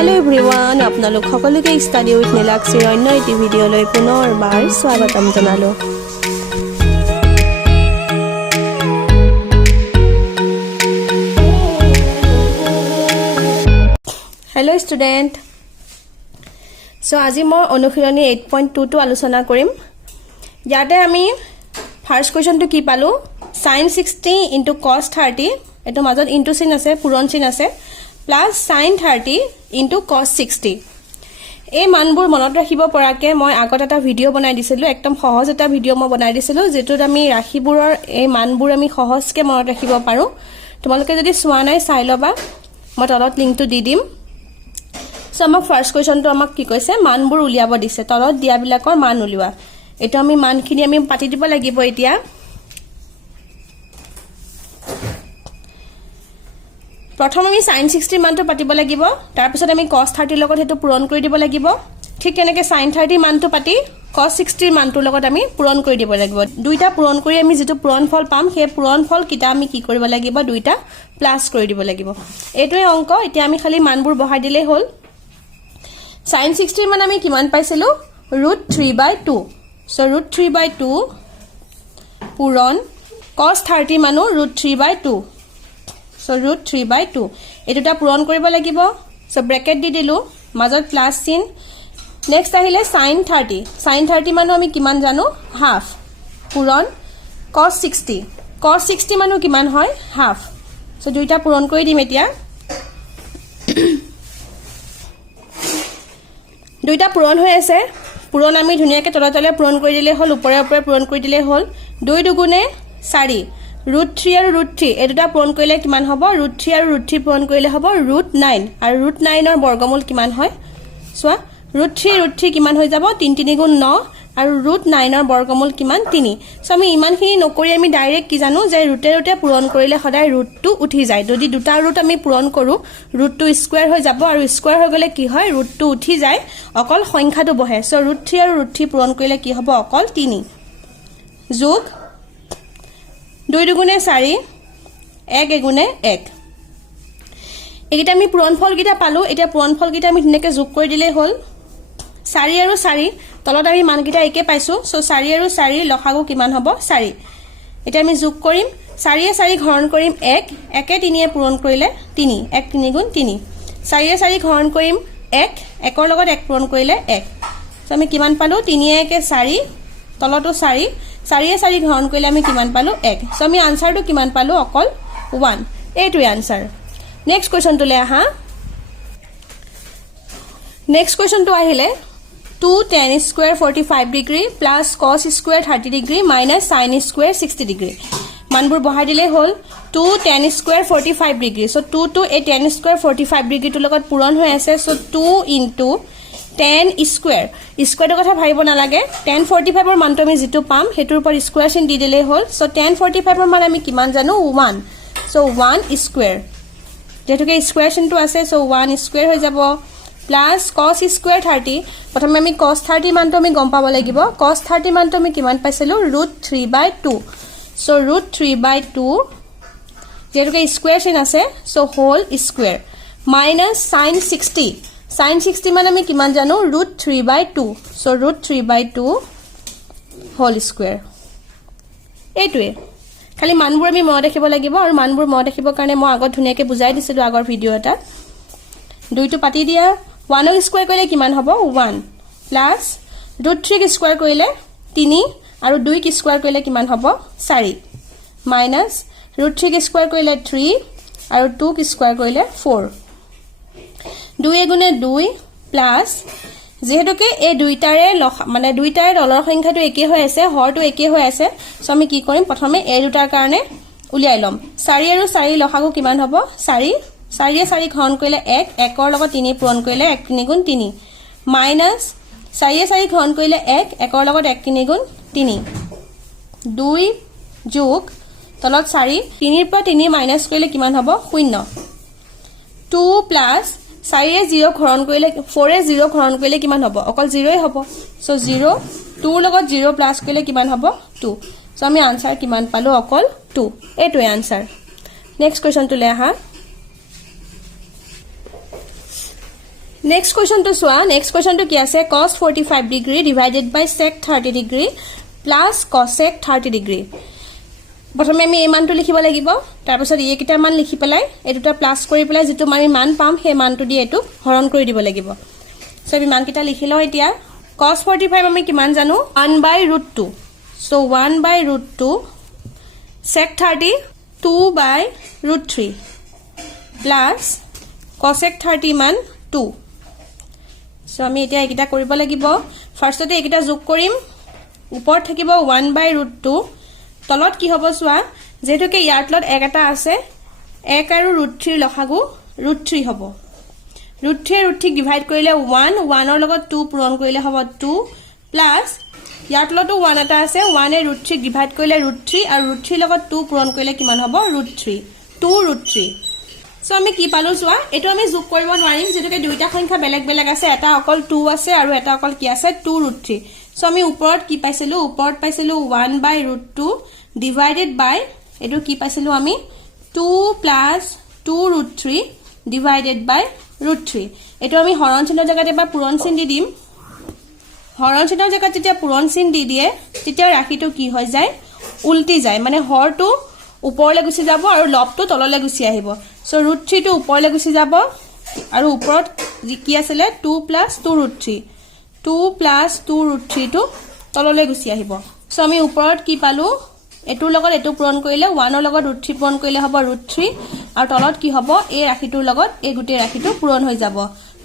Hello everyone आपनालोक সকলোকে study with নীলাক্ষীৰ অন্য এটি ভিডিঅ'লৈ পুনৰবাৰ স্বাগতম জনালো। हेलो स्टूडेंट सो আজি মই অনুশীলনী 8.2 টো আলোচনা কৰিম। ইয়াতে আমি ফাৰ্স্ট কোৱেশ্চনটো কি পালো sin 60 into cos 30 এটো মাজত ইনটু চিন আছে পুৰণ চিন আছে প্লাস sin 30 into cos 60 এই মানবোৰ মনত ৰাখিব পৰাকে মই আগত এটা ভিডিও বনাই দিছিলো একদম সহজ এটা ভিডিও মই বনাই দিছিলো যেটোত আমি ৰাখিবোৰৰ এই মানবোৰ আমি সহজকে মনত ৰাখিব পাৰো। তোমালোকে যদি চোৱা নাই চাই লবা মই তলত লিংকটো দি দিম। সো আমাক ফাৰ্স্ট কোৱেশ্চনটো আমাক কি কৈছে মানবোৰ উলিয়াব দিছে তলত দিয়া বিলাকৰ মান উলিওৱা। এটা আমি মানখিনি আমি পাতি দিব লাগিব এতিয়া। प्रथम আমি sin 60 মানটো পাতিব লাগিব তাৰ পিছত আমি cos 30 লগত হেতু পূৰণ কৰি দিব লাগিব। ঠিক তেনেকৈ sin 30 মানটো পাতি cos 60 মানটোৰ লগত আমি পূৰণ কৰি দিব লাগিব। দুইটা পূৰণ কৰি আমি যেটো পূৰণফল পাম সেই পূৰণফল কিটা আমি কি কৰিব লাগিব দুইটা প্লাস কৰি দিব লাগিব। এটোই অংক এতিয়া আমি খালি মানবোৰ বহাই দিলেই হ'ল। sin 60 মান আমি কিমান পাইছিলো √3/2 সো √3/2 পূৰণ cos 30 মানো √3/2 so √3/2 এটোটা পূৰণ কৰিব লাগিব। সো ব্র্যাকেট দি দিলু মাজত প্লাস চিন। নেক্সট আহিলে sin 30 মানো আমি কিমান জানো হাফ পূৰণ cos 60 মানো কিমান হয় হাফ। সো দুইটা পূৰণ কৰি দিম এতিয়া। দুইটা পূৰণ হৈ আছে পূৰণ আমি ধুনিয়াকে তলতলে পূৰণ কৰি দিলে হল ওপৰে ওপৰে পূৰণ কৰি দিলে হল 2 দুগুণে 4 √3 আৰু √3 এটোটা পূৰণ কৰিলে কিমান হ'ব √3 আৰু √3 পূৰণ কৰিলে হ'ব √9 আৰু √9 ৰ বৰ্গমূল কিমান হয় সোৱা √3 কিমান হৈ যাব 3 3 গুণ 9 আৰু √9 ৰ বৰ্গমূল কিমান 3। সো আমি ইমানখিনি নকৰি আমি ডাইৰেক্ট কি জানো যে ৰুটে পূৰণ কৰিলে সদায় ৰুটটো উঠি যায়। যদি দুটা ৰুট আমি পূৰণ কৰো ৰুটটো স্কয়াৰ হৈ যাব আৰু স্কয়াৰ হৈ গলে কি হয় ৰুটটো উঠি যায় অকল সংখ্যাটো বহে। সো √3 আৰু √3 পূৰণ কৰিলে কি হ'ব অকল 3 যোগ 2 দুগুণে 4 1 এগুণে 1 এইটা আমি পূৰণফল কিটা পালো। এতিয়া পূৰণফল কিটা আমি ধুনিয়াকে যোগ কৰি দিলে হ'ল 4 আৰু 4 তলত আমি মান কিটা একে পাইছো। সো 4 আৰু 4 লসাগু কিমান হ'ব 4। এটা আমি যোগ কৰিম 4 এ 4 ঘৰণ কৰিম 1 1 এ 3 এ পূৰণ কৰিলে 3 1 3 গুণ 3 4 এ 4 ঘৰণ কৰিম 1 1 ৰ লগত 1 পূৰণ কৰিলে 1। সো আমি কিমান পালো 3 এ 1 4 তলতো 4 4 এ 4 ঘৰণ কৰিলে আমি কিমান পালো 1। সো আমি আনসাৰটো কিমান পালো অকল 1 এইটোই আনসাৰ। নেক্সট কোৱেশ্চনটোলে আহা। নেক্সট কোৱেশ্চনটো আহিলে 2 tan square 45 degree plus cos square 30 degree minus sin square 60 degree মানবোৰ বহাই দিলে হ'ল 2 tan square 45 degree so 2 to a tan square 45 degree টো লগত পূৰণ হৈ আছে। সো 2 into tan square স্কয়াৰটো কথা ভাবিব নালাগে tan 45 ৰ মানটো আমি যেটো পাম হেতুৰ ওপৰত স্কয়াৰ চিন দি দিলে হ'ল। সো tan 45 ৰ মান আমি কিমান জানো 1 সো 1 স্কয়াৰ যেটোকে স্কয়াৰ চিনটো আছে সো 1 স্কয়াৰ হৈ যাব প্লাস cos square 30 প্ৰথমে আমি cos 30 মানটো আমি গম পাব লাগিব। cos 30 মানটো আমি কিমান পাইছিলো √3/2 সো √3/2 যেটোকে স্কয়াৰ চিন আছে so whole square minus sin 60 মানে আমি কিমান জানো √3/2 সো √3/2 হোল স্কয়াৰ। এইটোৱে খালি মানবোৰ আমি মনত ৰাখিব লাগিব আৰু মানবোৰ মনত ৰাখিবৰ কাৰণে মই আগত ধুনিয়াকে বুজাই দিছিলো আগৰ ভিডিও এটা। দুইটো পাতি দিয়া 1 ক স্কয়াৰ কৰিলে কিমান হ'ব 1 প্লাস √3 ক স্কয়াৰ কৰিলে 3 আৰু 2 ক স্কয়াৰ কৰিলে কিমান হ'ব 4 মাইনাস √3 ক স্কয়াৰ কৰিলে 3 আৰু 2 ক স্কয়াৰ কৰিলে 4 2 এগুণে 2 প্লাস যেহেতুকে এই দুইটাৰে মানে দুইটাৰে তলৰ সংখ্যাটো একে হৈ আছে হৰটো একে হৈ আছে সো আমি কি কৰিম প্ৰথমে এই দুটাৰ কাৰণে উলিয়াই লম 4 আৰু 4 লসাগু কিমান হ'ব 4 4 এ 4 ঘৰণ কৰিলে 1 1 ৰ লগত 3 পূৰণ কৰিলে 1 3 গুণ 3 মাইনাস 4 এ 4 ঘৰণ কৰিলে 1 1 ৰ লগত 1 3 গুণ 3 2 যোগ তলত 4 3 ৰ পৰা 3 মাইনাস কৰিলে কিমান হ'ব 0 2 প্লাস 4 এ 0 ঘৰণ কৰিলে 4 এ 0 ঘৰণ কৰিলে কিমান হ'ব অকল 0 হ'ব। সো 0 2 ৰ লগত 0 প্লাস কৰিলে কিমান হ'ব 2 সো আমি আনসাৰ কিমান পালো অকল 2 এইটোই আনসাৰ। নেক্সট কোৱেশ্চনটোলে আহা। নেক্সট কুৱেশ্যনটো চোৱা নেক্সট কুৱেশ্যনটো কি আছে cos 45 ডিগ্ৰী ডিভাইডেড বাই sec 30 degree plus cosec 30 degree প্ৰথমে আমি এই মানটো লিখিব লাগিব তাৰপিছত এই কিটা মান লিখি পেলাই এই দুটা প্লাস কৰি পেলাই যেটো আমি মান পাম সেই মানটো দি এটো হৰণ কৰি দিব লাগিব সো আমি মান কিটা লিখি লও এতিয়া cos 45 আমি কিমান জানো 1/√2 সো 1/√2 sec 30 2/√3 প্লাস cosec 30 মান 2 সো আমি এতিয়া এইকিটা কৰিব লাগিব ফাৰ্ষ্টতে এইকিটা যোগ কৰিম ওপৰত থাকিব 1/√2 তলত কি হ'ব সোৱা যেটোকে ইয়াৰ তলত এক এটা আছে 1 আৰু √3 লখাগু √3 হ'ব √3 √3 ডিভাইড কৰিলে 1 1 ৰ লগত 2 পূৰণ কৰিলে হ'ব 2 প্লাস ইয়াৰ তলতো 1 এটা আছে 1 এ √3 ডিভাইড কৰিলে √3 আৰু √3 লগত 2 পূৰণ কৰিলে কিমান হ'ব √3 2 √3 সো আমি কি পালো সোৱা এটো আমি যোগ কৰিব নোৱাৰিম যেটোকে দুইটা সংখ্যা বেলেগ বেলেগ আছে এটা অকল 2 আছে আৰু এটা অকল কি আছে 2 √3 সো আমি ওপৰত কি পাইছিলো ওপৰত পাইছিলো 1/√2 divided by এটো কি পাইছিলো আমি 2 plus 2 √3 divided by √3 এটো আমি হৰণ চিহ্নৰ জায়গাতে বা পূৰণ চিহ্ন দি দিম হৰণ চিহ্নৰ জায়গাত যেতিয়া পূৰণ চিহ্ন দি দিয়ে তেতিয়া ৰাখিটো কি হৈ যায় উল্টি যায় মানে হৰটো ওপৰলৈ গুচি যাব আৰু লবটো তললৈ গুচি আহিব সো √3 টো ওপৰলৈ গুচি যাব আৰু ওপৰত কি আছিল 2 plus 2 √3 2 plus 2 √3 টো তললৈ গুচি আহিব সো আমি ওপৰত কি পালো এটোৰ লগত এটো পূৰণ কৰিলে 1 ৰ লগত √3 পূৰণ কৰিলে হ'ব √3 আৰু তলত কি হ'ব এই ৰাখিটোৰ লগত এই গুটে ৰাখিটো পূৰণ হৈ যাব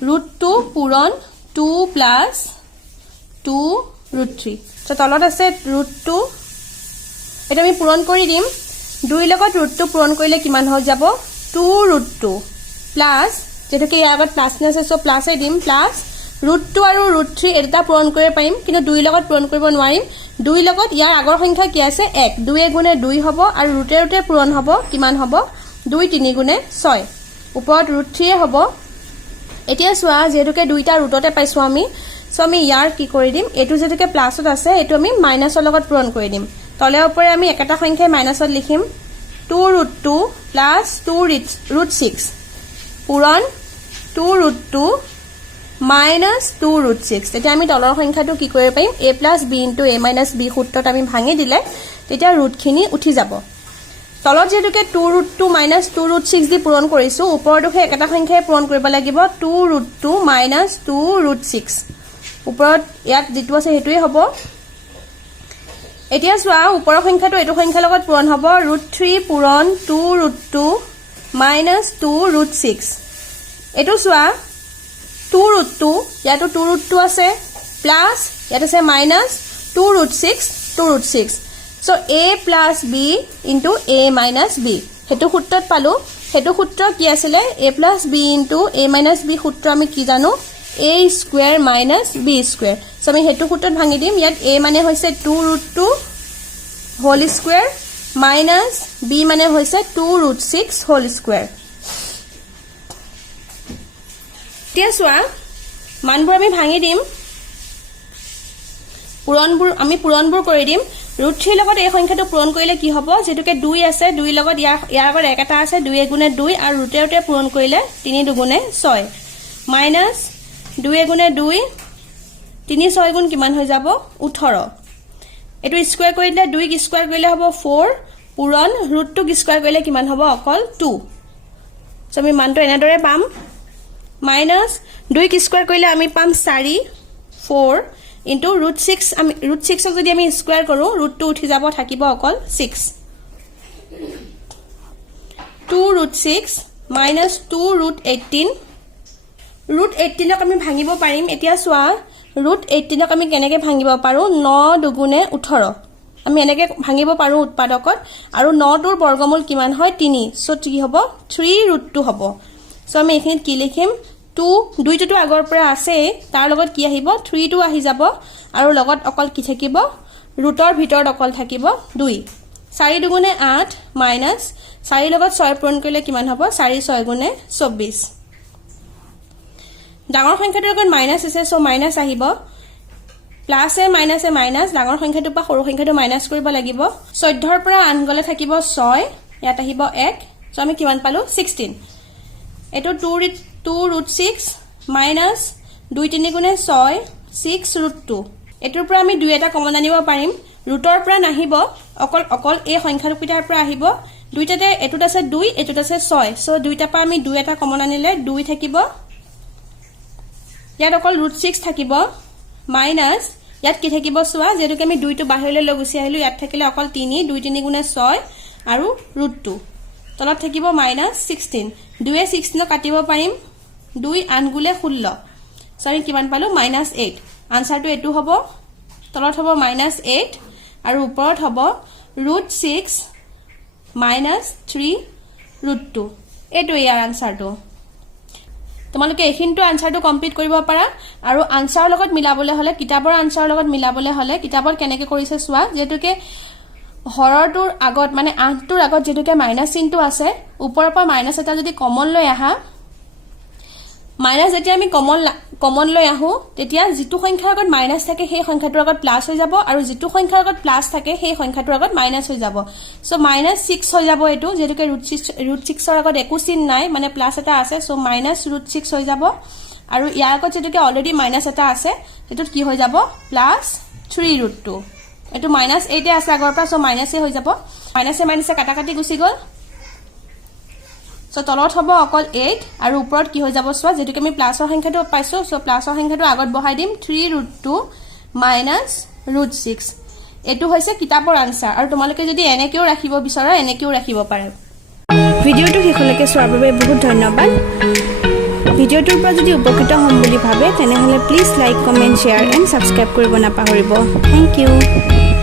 √2 পূৰণ 2 plus 2 √3 সো তলত আছে √2 এটা আমি পূৰণ কৰি দিম 2 লগত √2 পূৰণ কৰিলে কিমান হৈ যাব 2 √2 প্লাস যেটোকে ইয়াৰ আগত প্লাস আছে সো প্লাসে দিম প্লাস √2 আৰু √3 এটা পূৰণ কৰিব পাৰিম কিন্তু 2 লগত পূৰণ কৰিব নোৱাৰিম 2 লগত ইয়াৰ আগৰ সংখ্যা কি আছে 1 2 গুণে 2 হ'ব আৰু ৰুটে ৰুটে পূৰণ হ'ব কিমান হ'ব 2 3 গুণে 6 ওপৰত √3 হ'ব এতিয়া সোৱা যেটোকে দুইটা ৰুটতে পাইছো আমি সো আমি ইয়াৰ কি কৰি দিম এটো যেটোকে প্লাসত আছে এটো আমি মাইনাসৰ লগত পূৰণ কৰি দিম তলে ওপৰে আমি একটা সংখ্যা মাইনাসত লিখিম 2 √2 প্লাস 2 √6 পূৰণ 2 √2 minus 2 √6 তেতিয়া আমি তলৰ সংখ্যাটো কি কৰিব পাৰিম a plus b into a minus b সূত্ৰত আমি ভাঙি দিলে তেতিয়া ৰুটখিনি উঠি যাব তলত যেটোকে 2 √2 minus 2 √6 দি পূৰণ কৰিছো ওপৰটোকে একটা সংখ্যাই পূৰণ কৰিব লাগিব 2 √2 minus 2 √6 ওপৰত ইয়াত যেটো আছে হেতুই হ'ব এতিয়া সোৱা ওপৰৰ সংখ্যাটো এটো সংখ্যাৰ লগত পূৰণ হ'ব √3 পূৰণ 2 √2 minus 2 √6 এটো সোৱা 2 √2 ইয়াতো 2 √2 আছে প্লাস ইয়াত আছে minus 2 √6 2 √6 so a plus b into a minus b হেতু সূত্ৰত পালো হেতু সূত্ৰ কি আছিল a plus b into a minus b সূত্ৰ আমি কি জানো a square minus b square so আমি হেতু সূত্ৰত ভাঙি দিম ইয়াত a মানে হৈছে 2 √2 whole square minus b মানে হৈছে 2 √6 whole square এতিয়া সোৱা মানবোৰ আমি ভাঙি দিম পূৰণবোৰ কৰি দিম √3 লগত এই সংখ্যাটো পূৰণ কৰিলে কি হ'ব যেটোকে 2 আছে 2 লগত ইয়াৰ আগত এক এটা আছে 2 গুণে 2 আৰু ৰুটে ৰুটে পূৰণ কৰিলে 3 দুগুণে 6 মাইনাস 2 গুণে 2 3 6 গুণ কিমান হৈ যাব 18 এটো স্কয়াৰ কৰিলে 2 ক স্কয়াৰ কৰিলে হ'ব 4 পূৰণ √2 ক স্কয়াৰ কৰিলে কিমান হ'ব অকল 2 সো আমি মানটো এনেদৰে পাম minus 2 ক স্কয়াৰ কৰিলে আমি পাম 4 4 into √6 আমি √6 ক যদি আমি স্কয়াৰ কৰো √2 উঠি যাব থাকিব অকল 6 2 √6 minus 2 √18 √18 ক আমি ভাঙিব পাৰিম এতিয়া সোৱা √18 ক আমি কেনেকৈ ভাঙিব পাৰো 9 দুগুণে 18 আমি এনেকৈ ভাঙিব পাৰো উৎপাদকত আৰু 9 টোৰ বৰ্গমূল কিমান হয় 3 সো কি হ'ব 3 √2 হ'ব সো আমি এখিনিত কি লিখিম 2 দুইটো আগৰ পৰা আছে তাৰ লগত কি আহিব 3 টো আহি যাব আৰু লগত অকল কি থাকিব ৰুটৰ ভিতৰত অকল থাকিব 2 4 দুগুণে 8 মাইনাস 4 লগত 6 পূৰণ কৰিলে কিমান হ'ব 4 6 গুণে 24 ডাঙৰ সংখ্যাটোৰ লগত মাইনাস আছে সো মাইনাস আহিব প্লাস এ মাইনাস ডাঙৰ সংখ্যাটো পা সৰু সংখ্যাটো মাইনাস কৰিব লাগিব 14 ৰ পৰা আন গলে থাকিব 6 ইয়াত আহিব 1 সো আমি কিমান পালো 16 এটো 2 √6 মাইনাছ 2 3 গুণে 6 6 ৰুট 2 এটোৰ পৰা আমি 2 এটা কমন আনিব পাৰিম ৰুটৰ পৰা নাহিব অকল এই সংখ্যাটোৰ পৰা আহিব দুইটাতে এটোত আছে 2 এটোত আছে 6 সো দুইটা পৰা আমি 2 এটা কমন আনিলে 2 থাকিব ইয়াত অকল ৰুট 6 থাকিব মাইনাছ ইয়াত কি থাকিব সোৱা যেটো আমি 2 টো বাহিৰলৈ লৈ গুছি আহিলো ইয়াত থাকিলে অকল 3 2 3 গুণে 6 আৰু ৰুট 2 তলত থাকিব মাইনাছ 16 2 এ 16 কাটিব পাৰিম 2 আনগুলে 16 সৰি কিমান পালো মাইনাছ 8 আনসাৰটো এটো হ'ব তলত হ'ব মাইনাছ 8 আৰু ওপৰত হ'ব ৰুট 6 মাইনাছ 3 ৰুট 2 এটো ইয়াৰ আনসাৰটো তোমালোকে এখিনটো আনসাৰটো কমপ্লিট কৰিব পাৰা আৰু আনসাৰৰ লগত মিলাবলৈ হলে কিতাপৰ আনসাৰৰ লগত মিলাবলৈ হলে কিতাপত কেনেকৈ কৰিছে সোৱা যেটোকে হৰৰটোৰ আগত মানে 8টোৰ আগত যেটোকে মাইনাছ চিনটো আছে ওপৰৰ পৰা মাইনাছ এটা যদি কমন লৈ আহা মাইনাছ যেতিয়া আমি কমন লৈ আহো তেতিয়া যেটো সংখ্যাৰ আগত মাইনাছ থাকে সেই সংখ্যাটোৰ আগত প্লাস হৈ যাব আৰু যেটো সংখ্যাৰ আগত প্লাস থাকে সেই সংখ্যাটোৰ আগত মাইনাছ হৈ যাব সো মাইনাছ 6 হৈ যাব এটো যেটোকে ৰুট 6 ৰ আগত একো চিন নাই মানে প্লাস এটা আছে সো মাইনাছ ৰুট 6 হৈ যাব আৰু ইয়াৰ আগত যেটোকে অলৰেডি মাইনাছ এটা আছে হেতুত কি হৈ যাব প্লাস 3 ৰুট 2 এটো মাইনাছ 8 এ আছে আগৰ পৰা সো মাইনাছ এ হৈ যাব মাইনাছে কাটাকাটি গুছি গল সো তলত হ'ব অকল 8 আৰু ওপৰত কি হৈ যাব সোৱা যেটোকে আমি প্লাসৰ সংখ্যাটো পাইছো সো প্লাসৰ সংখ্যাটো আগত বহাই দিম 3 ৰুট 2 মাইনাছ ৰুট 6 এটো হৈছে কিতাপৰ আনসাৰ আৰু তোমালোকে যদি এনেকেও ৰাখিব বিচাৰা এনেকেও ৰাখিব পাৰা ভিডিওটো শেষলৈকে চোৱাৰ বাবে বহুত ধন্যবাদ ভিডিওটোৰ পৰা যদি উপকৃত হ'ম বুলি ভাবে তেনেহলে please like comment share and subscribe কৰিব নাপাহৰিব থ্যাংক ইউ